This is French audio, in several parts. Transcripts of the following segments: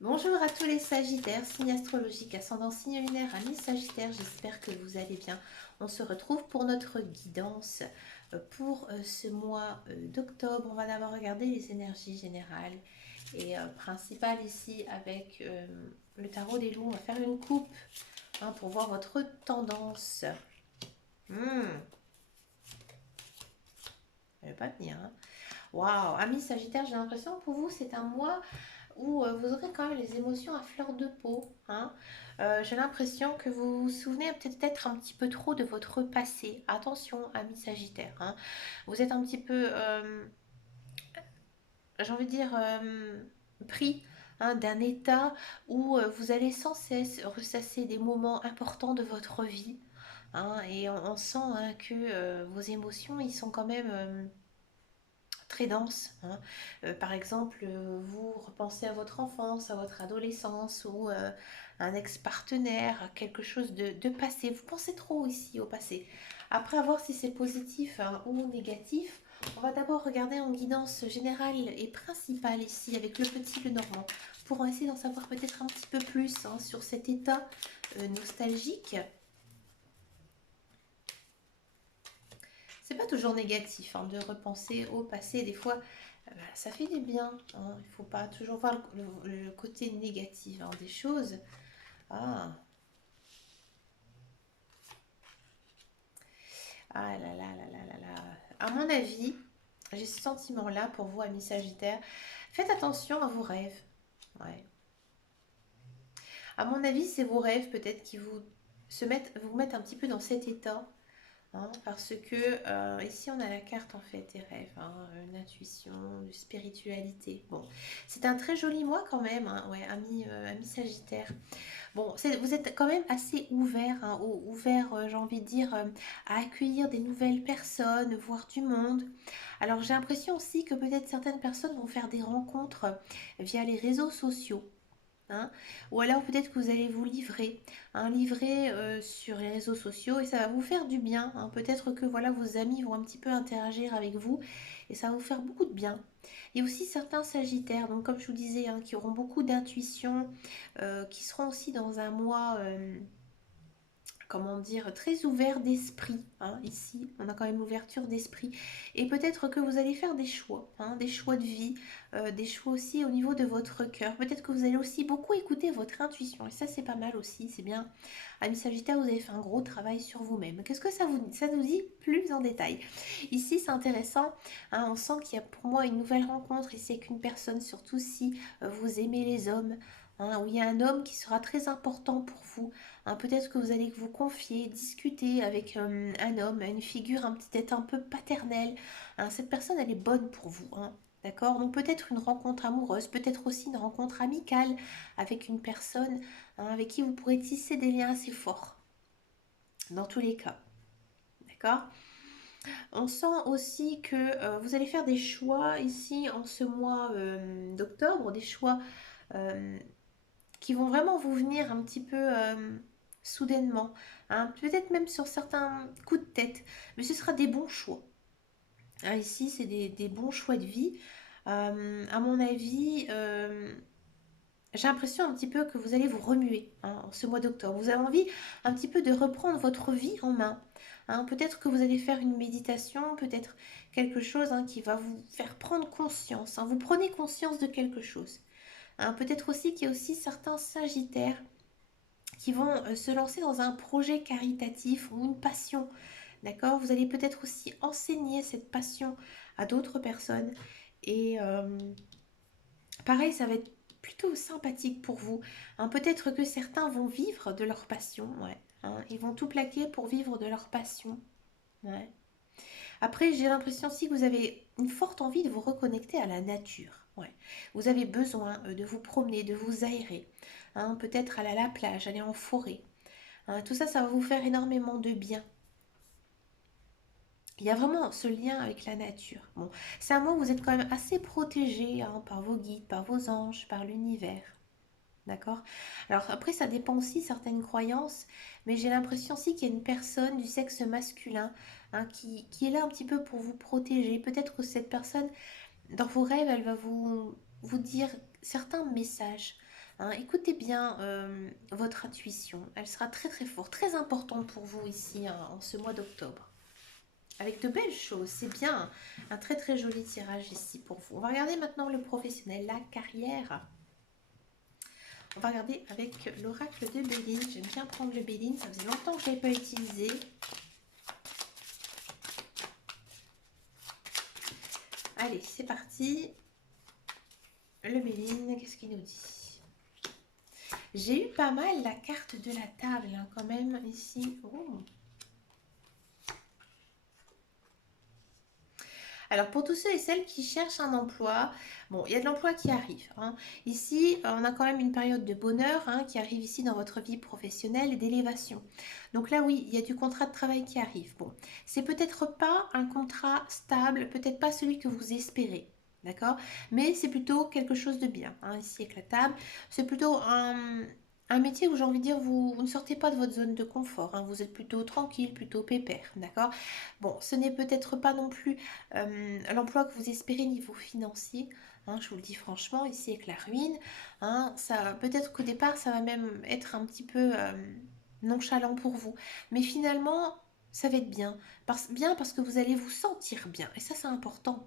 Bonjour à tous les Sagittaires, signe astrologique, ascendant signe lunaire, amis Sagittaires, j'espère que vous allez bien. On se retrouve pour notre guidance pour ce mois d'octobre. On va d'abord regarder les énergies générales et principales ici avec le tarot des loups. On va faire une coupe pour voir votre tendance. Ça ne va pas venir. Waouh, amis Sagittaires, j'ai l'impression que pour vous c'est un mois où vous aurez quand même les émotions à fleur de peau. J'ai l'impression que vous vous souvenez peut-être un petit peu trop de votre passé. Attention, amis Sagittaires. Vous êtes un petit peu, j'ai envie de dire, pris d'un état où vous allez sans cesse ressasser des moments importants de votre vie. Et on sent que vos émotions, ils sont quand même très dense. Par exemple, vous repensez à votre enfance, à votre adolescence ou un ex-partenaire, à quelque chose de passé. Vous pensez trop ici au passé. Après, à voir si c'est positif ou négatif, on va d'abord regarder en guidance générale et principale ici avec le petit le normand pour essayer d'en savoir peut-être un petit peu plus sur cet état nostalgique. C'est pas toujours négatif de repenser au passé. Des fois, ça fait du bien. Il faut pas toujours voir le côté négatif des choses. Ah, ah là là là là là là. À mon avis, j'ai ce sentiment-là pour vous, amis Sagittaires. Faites attention à vos rêves. Ouais. À mon avis, c'est vos rêves peut-être qui vous mettent un petit peu dans cet état. Parce que ici on a la carte en fait des rêves, une intuition, une spiritualité. Bon, c'est un très joli mois quand même, ouais, ami Sagittaire. Bon, vous êtes quand même assez ouvert, ouvert, j'ai envie de dire, à accueillir des nouvelles personnes, voir du monde. Alors j'ai l'impression aussi que peut-être certaines personnes vont faire des rencontres via les réseaux sociaux. Hein. Ou alors peut-être que vous allez vous livrer sur les réseaux sociaux et ça va vous faire du bien. Peut-être que voilà, vos amis vont un petit peu interagir avec vous et ça va vous faire beaucoup de bien. Il y a aussi certains Sagittaires, donc comme je vous disais, qui auront beaucoup d'intuition, qui seront aussi dans un mois comment dire, très ouvert d'esprit. Ici, on a quand même l'ouverture d'esprit. Et peut-être que vous allez faire des choix de vie, des choix aussi au niveau de votre cœur. Peut-être que vous allez aussi beaucoup écouter votre intuition. Et ça, c'est pas mal aussi, c'est bien. Ami Sagittaire, vous avez fait un gros travail sur vous-même. Qu'est-ce que ça nous dit plus en détail? Ici, c'est intéressant. On sent qu'il y a pour moi une nouvelle rencontre ici avec une personne, surtout si vous aimez les hommes. Où il y a un homme qui sera très important pour vous. Peut-être que vous allez vous confier, discuter avec un homme, une figure peut-être un peu paternelle. Cette personne, elle est bonne pour vous. D'accord. Donc peut-être une rencontre amoureuse, peut-être aussi une rencontre amicale avec une personne avec qui vous pourrez tisser des liens assez forts. Dans tous les cas. D'accord. On sent aussi que vous allez faire des choix ici en ce mois d'octobre, des choix euh, qui vont vraiment vous venir un petit peu soudainement, peut-être même sur certains coups de tête, mais ce sera des bons choix. Ici, c'est des bons choix de vie. À mon avis, j'ai l'impression un petit peu que vous allez vous remuer en ce mois d'octobre. Vous avez envie un petit peu de reprendre votre vie en main. Peut-être que vous allez faire une méditation, peut-être quelque chose qui va vous faire prendre conscience. Vous prenez conscience de quelque chose. Peut-être aussi qu'il y a aussi certains sagittaires qui vont se lancer dans un projet caritatif ou une passion. D'accord. Vous allez peut-être aussi enseigner cette passion à d'autres personnes. Et pareil, ça va être plutôt sympathique pour vous. Peut-être que certains vont vivre de leur passion. Ouais. Ils vont tout plaquer pour vivre de leur passion. Ouais. Après, j'ai l'impression aussi que vous avez une forte envie de vous reconnecter à la nature. Ouais. Vous avez besoin de vous promener, de vous aérer. Peut-être aller à la plage, aller en forêt. Tout ça, ça va vous faire énormément de bien. Il y a vraiment ce lien avec la nature. Bon, c'est un moment où vous êtes quand même assez protégé par vos guides, par vos anges, par l'univers. D'accord. Alors après, ça dépend aussi certaines croyances, mais j'ai l'impression aussi qu'il y a une personne du sexe masculin qui est là un petit peu pour vous protéger. Peut-être que cette personne, dans vos rêves, elle va vous dire certains messages. hein. Écoutez bien votre intuition. Elle sera très très forte, très importante pour vous ici hein, en ce mois d'octobre. Avec de belles choses, c'est bien. Un très très joli tirage ici pour vous. On va regarder maintenant le professionnel, la carrière. On va regarder avec l'oracle de Béline. J'aime bien prendre le Béline, ça faisait longtemps que je ne l'avais pas utilisé. Allez, c'est parti. Le Béline, qu'est-ce qu'il nous dit? J'ai eu pas mal la carte de la table hein, quand même ici. Oh. Alors pour tous ceux et celles qui cherchent un emploi, bon, il y a de l'emploi qui arrive. Hein. Ici, on a quand même une période de bonheur hein, qui arrive ici dans votre vie professionnelle et d'élévation. Donc là, oui, il y a du contrat de travail qui arrive. Bon, c'est peut-être pas un contrat stable, peut-être pas celui que vous espérez. D'accord? Mais c'est plutôt quelque chose de bien. Hein, ici avec la table, c'est plutôt un métier où j'ai envie de dire, vous ne sortez pas de votre zone de confort. Hein, vous êtes plutôt tranquille, plutôt pépère. D'accord? Bon, ce n'est peut-être pas non plus l'emploi que vous espérez niveau financier, hein, je vous le dis franchement, ici avec la ruine, hein, ça, peut-être qu'au départ ça va même être un petit peu nonchalant pour vous, mais finalement ça va être bien, bien parce que vous allez vous sentir bien, et ça c'est important.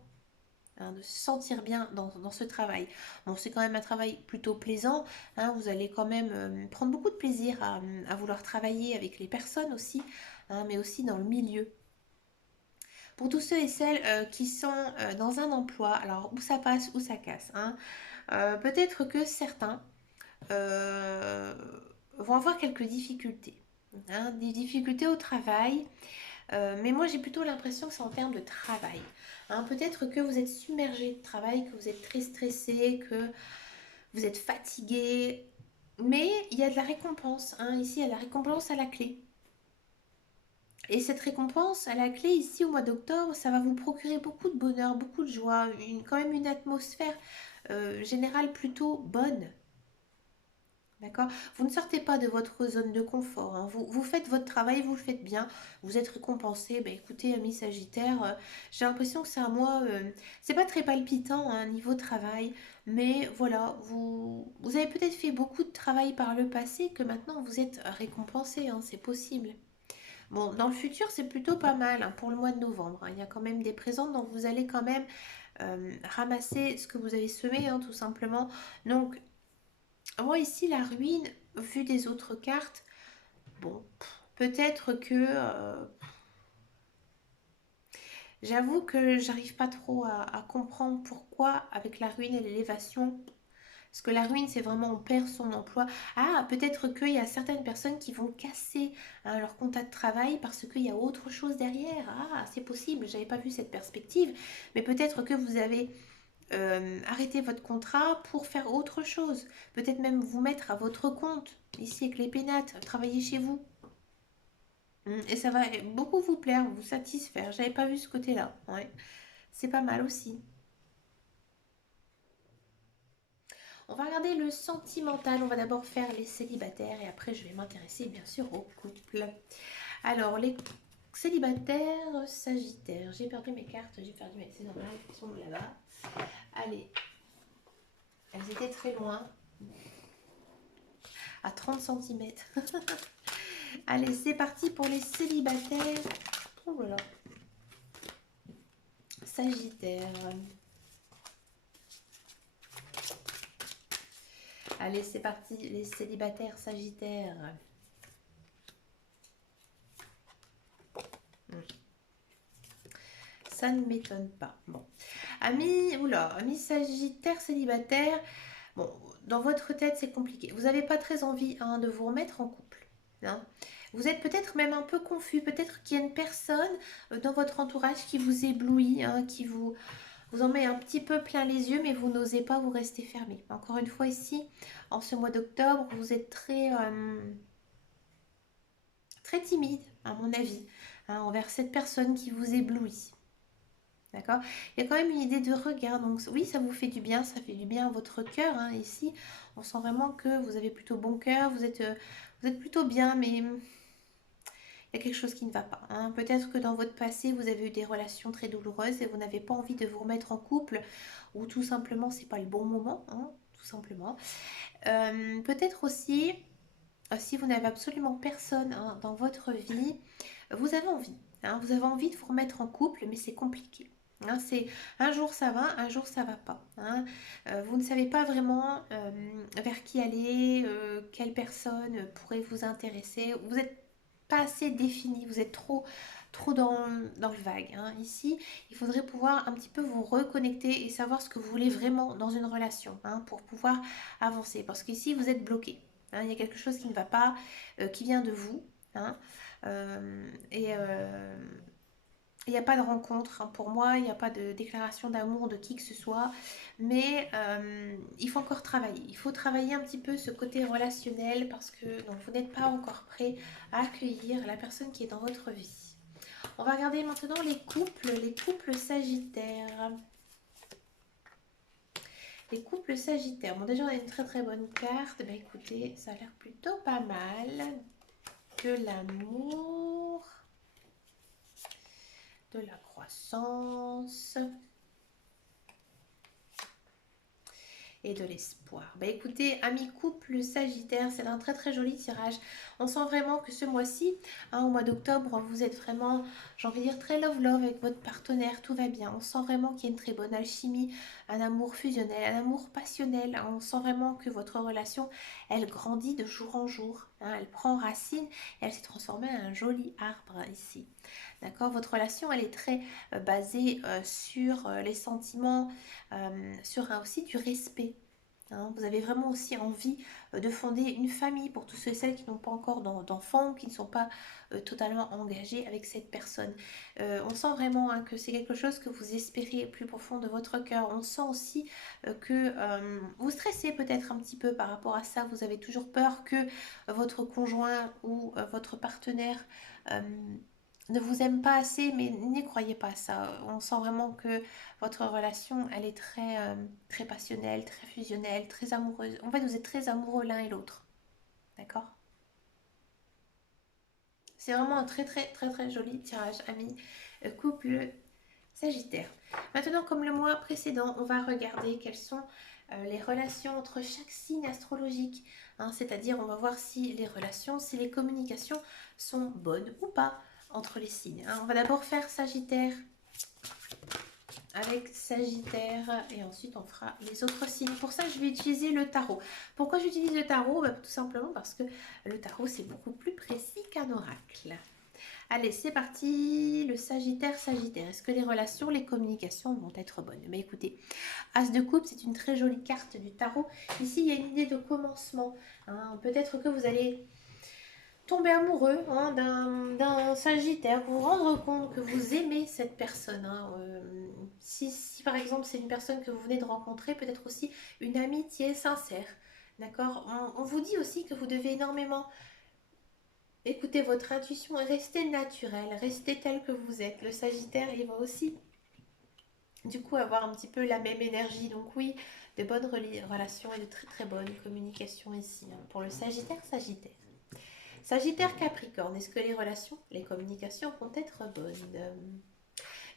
Hein, de se sentir bien dans ce travail. Bon, c'est quand même un travail plutôt plaisant. Hein, vous allez quand même prendre beaucoup de plaisir à vouloir travailler avec les personnes aussi, hein, mais aussi dans le milieu. Pour tous ceux et celles qui sont dans un emploi, alors où ça passe, où ça casse, hein, peut-être que certains euh, vont avoir quelques difficultés. Hein, des difficultés au travail, mais moi j'ai plutôt l'impression que c'est en termes de travail. Hein, peut-être que vous êtes submergé de travail, que vous êtes très stressé, que vous êtes fatigué, mais il y a de la récompense. Hein, ici, il y a de la récompense à la clé. Et cette récompense, à la clé, ici au mois d'octobre, ça va vous procurer beaucoup de bonheur, beaucoup de joie, quand même une atmosphère générale plutôt bonne. D'accord? Vous ne sortez pas de votre zone de confort. Hein. Vous faites votre travail, vous le faites bien, vous êtes récompensé. Ben, écoutez, ami Sagittaire, j'ai l'impression que c'est un mois, c'est pas très palpitant hein, niveau travail, mais voilà, vous avez peut-être fait beaucoup de travail par le passé que maintenant vous êtes récompensé, hein, c'est possible. Bon, dans le futur, c'est plutôt pas mal hein, pour le mois de novembre. Hein. Il y a quand même des présents, donc vous allez quand même ramasser ce que vous avez semé, hein, tout simplement. Donc, moi ici, la ruine, vu des autres cartes, bon, peut-être que j'avoue que j'arrive pas trop à comprendre pourquoi avec la ruine et l'élévation. Parce que la ruine, c'est vraiment on perd son emploi. Ah, peut-être qu'il y a certaines personnes qui vont casser hein, leur contrat de travail parce qu'il y a autre chose derrière. Ah, c'est possible, j'avais pas vu cette perspective. Mais peut-être que vous avez arrêté votre contrat pour faire autre chose. Peut-être même vous mettre à votre compte, ici avec les pénates, travailler chez vous. Et ça va beaucoup vous plaire, vous satisfaire. J'avais pas vu ce côté-là. Ouais. C'est pas mal aussi. On va regarder le sentimental. On va d'abord faire les célibataires et après je vais m'intéresser bien sûr au couple. Alors, les célibataires sagittaires. J'ai perdu mes cartes, j'ai perdu mes... C'est normal, elles sont là-bas. Allez, elles étaient très loin, à 30 centimètres. Allez, c'est parti pour les célibataires. Oh là là. Sagittaire. Allez, c'est parti, les célibataires sagittaires. Ça ne m'étonne pas. Bon. Amis sagittaire célibataire. Bon, dans votre tête, c'est compliqué. Vous n'avez pas très envie hein, de vous remettre en couple. Hein. Vous êtes peut-être même un peu confus. Peut-être qu'il y a une personne dans votre entourage qui vous éblouit, hein, qui vous en met un petit peu plein les yeux, mais vous n'osez pas, vous restez fermé. Encore une fois, ici, en ce mois d'octobre, vous êtes très timide, à mon avis, hein, envers cette personne qui vous éblouit. D'accord? Il y a quand même une idée de regard. Donc oui, ça vous fait du bien, ça fait du bien à votre cœur. Hein. Ici, on sent vraiment que vous avez plutôt bon cœur, vous êtes plutôt bien, mais il y a quelque chose qui ne va pas. Hein. Peut-être que dans votre passé, vous avez eu des relations très douloureuses et vous n'avez pas envie de vous remettre en couple ou tout simplement, c'est pas le bon moment. Hein, tout simplement. Peut-être aussi, si vous n'avez absolument personne hein, dans votre vie, vous avez envie. Hein, vous avez envie de vous remettre en couple, mais c'est compliqué. Hein, c'est un jour ça va, un jour ça va pas. Hein. Vous ne savez pas vraiment vers qui aller, quelle personne pourrait vous intéresser. Vous n'êtes pas assez défini, vous êtes trop dans le vague. Hein. Ici, il faudrait pouvoir un petit peu vous reconnecter et savoir ce que vous voulez vraiment dans une relation hein, pour pouvoir avancer. Parce qu'ici, vous êtes bloqué. Hein. Il y a quelque chose qui ne va pas, qui vient de vous. Hein. Et il n'y a pas de rencontre hein, pour moi, il n'y a pas de déclaration d'amour de qui que ce soit, mais il faut encore travailler. Il faut travailler un petit peu ce côté relationnel parce que donc, vous n'êtes pas encore prêt à accueillir la personne qui est dans votre vie. On va regarder maintenant les couples sagittaires. Les couples sagittaires. Bon, déjà, on a une très bonne carte. Ben, écoutez, ça a l'air plutôt pas mal. De l'amour, de la croissance et de l'espoir. Bah écoutez, amis couple Sagittaire, c'est un très joli tirage. On sent vraiment que ce mois-ci, hein, au mois d'octobre, vous êtes vraiment, j'ai envie de dire, très love avec votre partenaire, tout va bien. On sent vraiment qu'il y a une très bonne alchimie, un amour fusionnel, un amour passionnel. Hein. On sent vraiment que votre relation, elle grandit de jour en jour. Hein. Elle prend racine et elle s'est transformée en un joli arbre ici. D'accord. Votre relation, elle est très basée sur les sentiments, sur aussi du respect. Hein. Vous avez vraiment aussi envie de fonder une famille pour tous ceux et celles qui n'ont pas encore d'enfants, qui ne sont pas totalement engagés avec cette personne. On sent vraiment hein, que c'est quelque chose que vous espérez plus profond de votre cœur. On sent aussi que vous stressez peut-être un petit peu par rapport à ça. Vous avez toujours peur que votre conjoint ou votre partenaire euh, ne vous aime pas assez, mais n'y croyez pas à ça. On sent vraiment que votre relation, elle est très passionnelle, très fusionnelle, très amoureuse. En fait, vous êtes très amoureux l'un et l'autre. D'accord. C'est vraiment un très joli tirage, ami. Couple Sagittaire. Maintenant, comme le mois précédent, on va regarder quelles sont les relations entre chaque signe astrologique. Hein, c'est-à-dire, on va voir si les relations, si les communications sont bonnes ou pas entre les signes. Hein. On va d'abord faire Sagittaire avec Sagittaire et ensuite on fera les autres signes. Pour ça, je vais utiliser le tarot. Pourquoi j'utilise le tarot? Tout simplement parce que le tarot, c'est beaucoup plus précis qu'un oracle. Allez, c'est parti. Le Sagittaire. Est-ce que les relations, les communications vont être bonnes? Mais écoutez, As de coupe, c'est une très jolie carte du tarot. Ici, il y a une idée de commencement. Hein. Peut-être que vous allez tomber amoureux hein, d'un Sagittaire, vous rendre compte que vous aimez cette personne. Hein, si par exemple c'est une personne que vous venez de rencontrer, peut-être aussi une amitié sincère. D'accord. On vous dit aussi que vous devez énormément écouter votre intuition et rester naturel, rester tel que vous êtes. Le Sagittaire, il va aussi du coup avoir un petit peu la même énergie. Donc oui, de bonnes relations et de très bonnes communications ici. Hein, pour le Sagittaire. Sagittaire Capricorne, est-ce que les relations, les communications vont être bonnes?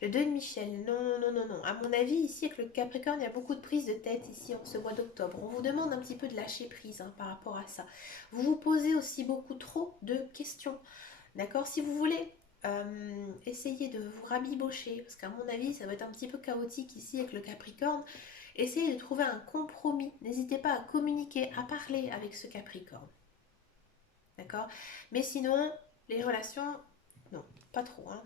Le 2 de Michel, non. À mon avis, ici avec le Capricorne, il y a beaucoup de prise de tête ici en ce mois d'octobre. On vous demande un petit peu de lâcher prise hein, par rapport à ça. Vous vous posez aussi beaucoup trop de questions. D'accord. Si vous voulez essayer de vous rabibocher, parce qu'à mon avis, ça va être un petit peu chaotique ici avec le Capricorne, essayez de trouver un compromis. N'hésitez pas à communiquer, à parler avec ce Capricorne. D'accord. Mais sinon, les relations, non, pas trop. Hein.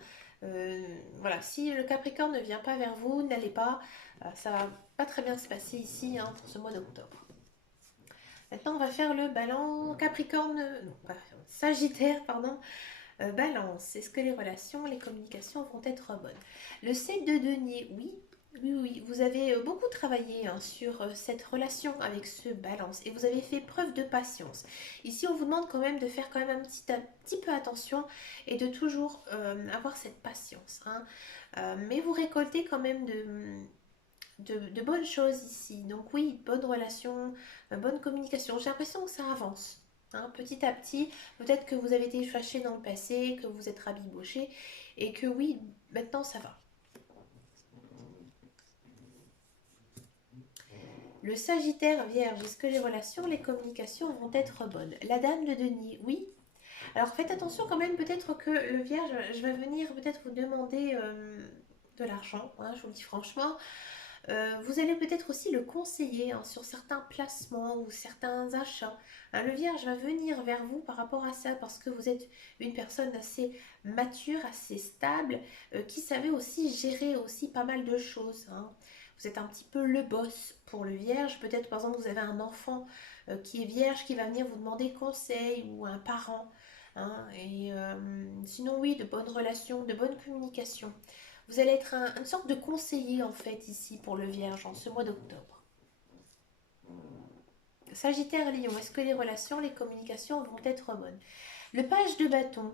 Voilà, si le Capricorne ne vient pas vers vous, n'allez pas. Ça va pas très bien se passer ici hein, pour ce mois d'octobre. Maintenant, on va faire le Balance Capricorne, non, pas Sagittaire, pardon. Balance, est-ce que les relations, les communications vont être bonnes? Le 7 de denier, oui, vous avez beaucoup travaillé hein, sur cette relation avec ce balance et vous avez fait preuve de patience. Ici, on vous demande quand même de faire quand même un petit peu attention et de toujours avoir cette patience. Hein. Mais vous récoltez quand même de bonnes choses ici. Donc oui, bonne relation, bonne communication. J'ai l'impression que ça avance. Hein, petit à petit, peut-être que vous avez été fâché dans le passé, que vous êtes rabiboché et que oui, maintenant ça va. Le Sagittaire Vierge, est-ce que les relations, les communications vont être bonnes? La Dame de denier, oui. Alors faites attention quand même, peut-être que le Vierge, je vais venir peut-être vous demander de l'argent, hein, je vous le dis franchement. Vous allez peut-être aussi le conseiller hein, sur certains placements ou certains achats. Hein, le Vierge va venir vers vous par rapport à ça parce que vous êtes une personne assez mature, assez stable, qui savait aussi gérer aussi pas mal de choses. Hein. Vous êtes un petit peu le boss pour le Vierge. Peut-être par exemple vous avez un enfant qui est Vierge qui va venir vous demander conseil ou un parent. Hein, et sinon oui, de bonnes relations, de bonnes communications. Vous allez être une sorte de conseiller en fait ici pour le Vierge en ce mois d'octobre. Sagittaire Lion, est-ce que les relations, les communications vont être bonnes? Le page de bâton.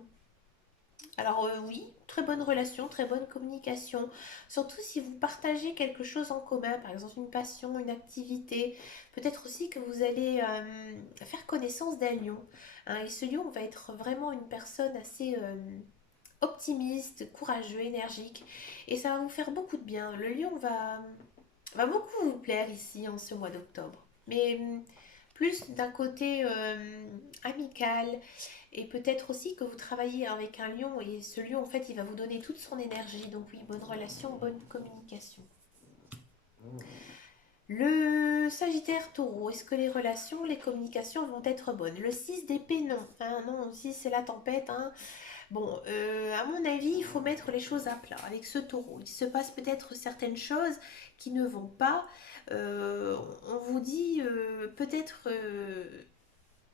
Alors oui, très bonne relation, très bonne communication. Surtout si vous partagez quelque chose en commun, par exemple une passion, une activité. Peut-être aussi que vous allez faire connaissance d'un lion. Hein, et ce lion va être vraiment une personne assez optimiste, courageux, énergique. Et ça va vous faire beaucoup de bien. Le lion va beaucoup vous plaire ici en ce mois d'octobre. Mais plus d'un côté amical et peut-être aussi que vous travaillez avec un lion et ce lion en fait il va vous donner toute son énergie. Donc oui, bonne relation, bonne communication. Le Sagittaire Taureau, est-ce que les relations, les communications vont être bonnes? Le 6 d'épée, non. Hein, non, aussi c'est la tempête. Hein. Bon, à mon avis, il faut mettre les choses à plat avec ce taureau. Il se passe peut-être certaines choses qui ne vont pas. On vous dit peut-être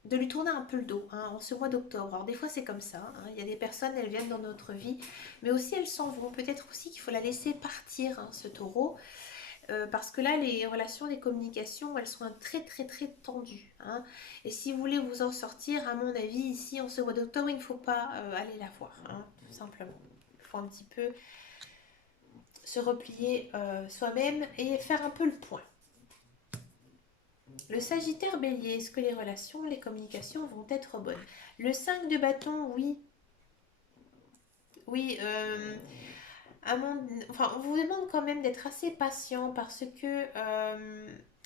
de lui tourner un peu le dos hein, en ce mois d'octobre. Alors des fois c'est comme ça. Hein. Il y a des personnes, elles viennent dans notre vie, mais aussi elles s'en vont. Peut-être aussi qu'il faut la laisser partir, hein, ce taureau. Parce que là, les relations, les communications, elles sont très très très tendues. Hein. Et si vous voulez vous en sortir, à mon avis, ici en ce mois d'octobre, il ne faut pas aller la voir, hein, tout simplement. Il faut un petit peu se replier soi-même et faire un peu le point. Le Sagittaire Bélier, est-ce que les relations, les communications vont être bonnes? Le 5 de bâton, oui. Oui, enfin, on vous demande quand même d'être assez patient parce que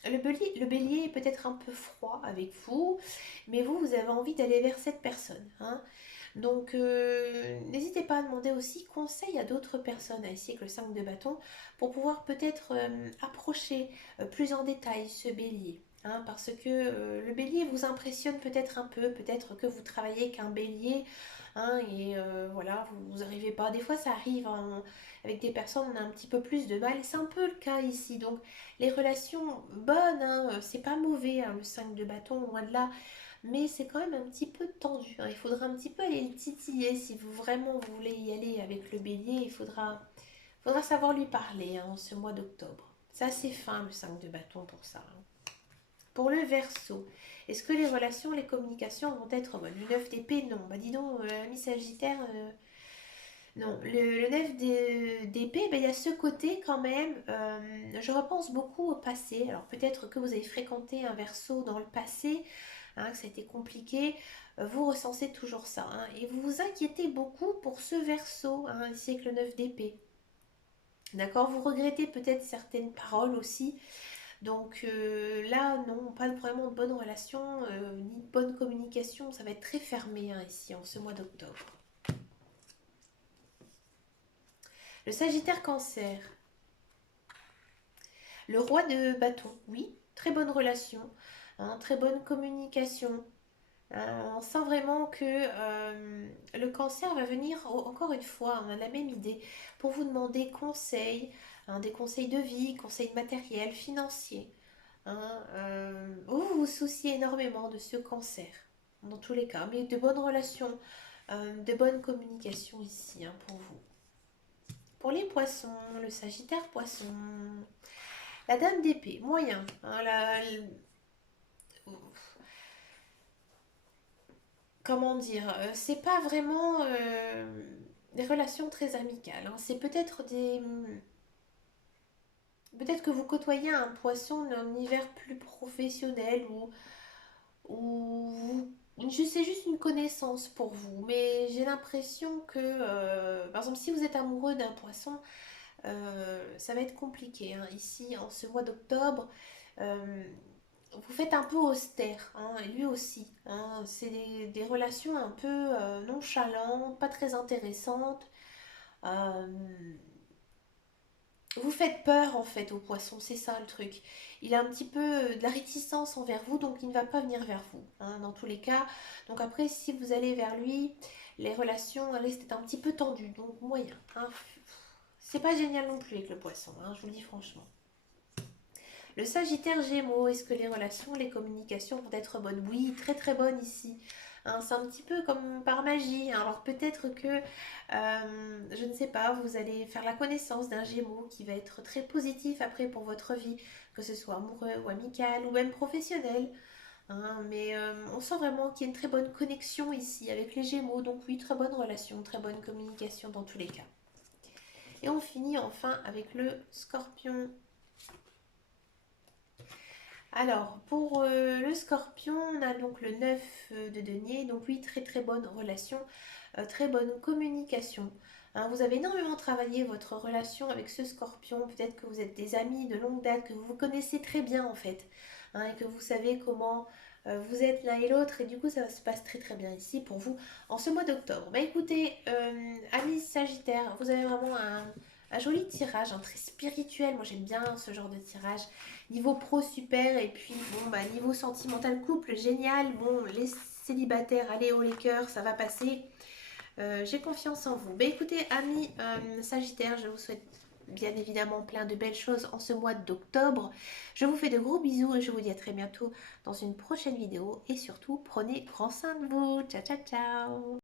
le bélier est peut-être un peu froid avec vous, mais vous avez envie d'aller vers cette personne. Hein. Donc, n'hésitez pas à demander aussi conseil à d'autres personnes, ainsi avec le 5 de bâton, pour pouvoir peut-être approcher plus en détail ce bélier. Hein, parce que le bélier vous impressionne peut-être un peu, peut-être que vous travaillez qu'un bélier, hein, et voilà, vous n'arrivez pas. Des fois, ça arrive hein, avec des personnes, on a un petit peu plus de mal, et c'est un peu le cas ici. Donc, les relations bonnes, hein, c'est pas mauvais, hein, le 5 de bâton, loin de là, mais c'est quand même un petit peu tendu. Hein. Il faudra un petit peu aller le titiller si vous vraiment vous voulez y aller avec le bélier. Faudra savoir lui parler hein, en ce mois d'octobre. C'est assez fin le 5 de bâton pour ça. Hein. Pour le verso, est-ce que les relations, les communications vont être bonnes? Le 9 d'épée, non. Bah dis donc, l'ami Sagittaire, non. Le 9 d'épée, bah, il y a ce côté quand même. Je repense beaucoup au passé. Alors peut-être que vous avez fréquenté un verso dans le passé, hein, que ça a été compliqué. Vous recensez toujours ça. Hein, et vous vous inquiétez beaucoup pour ce verso, hein, ici avec le 9 d'épée. D'accord. Vous regrettez peut-être certaines paroles aussi. Donc là, non, pas vraiment de bonne relation, ni de bonne communication. Ça va être très fermé hein, ici en ce mois d'octobre. Le Sagittaire Cancer. Le roi de bâton, oui, très bonne relation, hein, très bonne communication. On sent vraiment que le cancer va venir, encore une fois, on a la même idée, pour vous demander conseils, hein, des conseils de vie, conseils matériels, financiers. Hein, vous vous souciez énormément de ce cancer, dans tous les cas, mais de bonnes relations, de bonnes communications ici hein, pour vous. Pour les poissons, le Sagittaire poisson, la dame d'épée, moyen. Hein, comment dire, c'est pas vraiment des relations très amicales. Hein. C'est peut-être des. Peut-être que vous côtoyez un poisson d'un univers plus professionnel ou c'est juste une connaissance pour vous. Mais j'ai l'impression que, par exemple, si vous êtes amoureux d'un poisson, ça va être compliqué. Hein. Ici, en ce mois d'octobre, Euh, vous faites un peu austère, hein, et lui aussi. Hein. C'est des relations un peu nonchalantes, pas très intéressantes. Euh, Vous faites peur en fait au poisson, c'est ça le truc. Il a un petit peu de la réticence envers vous, donc il ne va pas venir vers vous, hein, dans tous les cas. Donc après, si vous allez vers lui, les relations restent un petit peu tendues, donc moyen. Hein. C'est pas génial non plus avec le poisson, hein, je vous le dis franchement. Le Sagittaire Gémeaux, est-ce que les relations, les communications vont être bonnes? Oui, très très bonnes ici. Hein, c'est un petit peu comme par magie. Hein. Alors peut-être que, je ne sais pas, vous allez faire la connaissance d'un Gémeaux qui va être très positif après pour votre vie, que ce soit amoureux ou amical ou même professionnel. Hein. Mais on sent vraiment qu'il y a une très bonne connexion ici avec les Gémeaux. Donc oui, très bonne relation, très bonne communication dans tous les cas. Et on finit enfin avec le Scorpion. Alors, pour le scorpion, on a donc le 9 de denier. Donc oui, très très bonne relation, très bonne communication. Hein, vous avez énormément travaillé votre relation avec ce scorpion. Peut-être que vous êtes des amis de longue date, que vous vous connaissez très bien en fait. Hein, et que vous savez comment vous êtes l'un et l'autre. Et du coup, ça se passe très très bien ici pour vous en ce mois d'octobre. Bah écoutez, amis Sagittaire, vous avez vraiment un joli tirage, un très spirituel. Moi j'aime bien ce genre de tirage. Niveau pro, super. Et puis, bon, bah, niveau sentimental, couple, génial. Bon, les célibataires, allez haut les cœurs, ça va passer. J'ai confiance en vous. Bah, écoutez, amis Sagittaire, je vous souhaite bien évidemment plein de belles choses en ce mois d'octobre. Je vous fais de gros bisous et je vous dis à très bientôt dans une prochaine vidéo. Et surtout, prenez grand soin de vous. Ciao, ciao, ciao.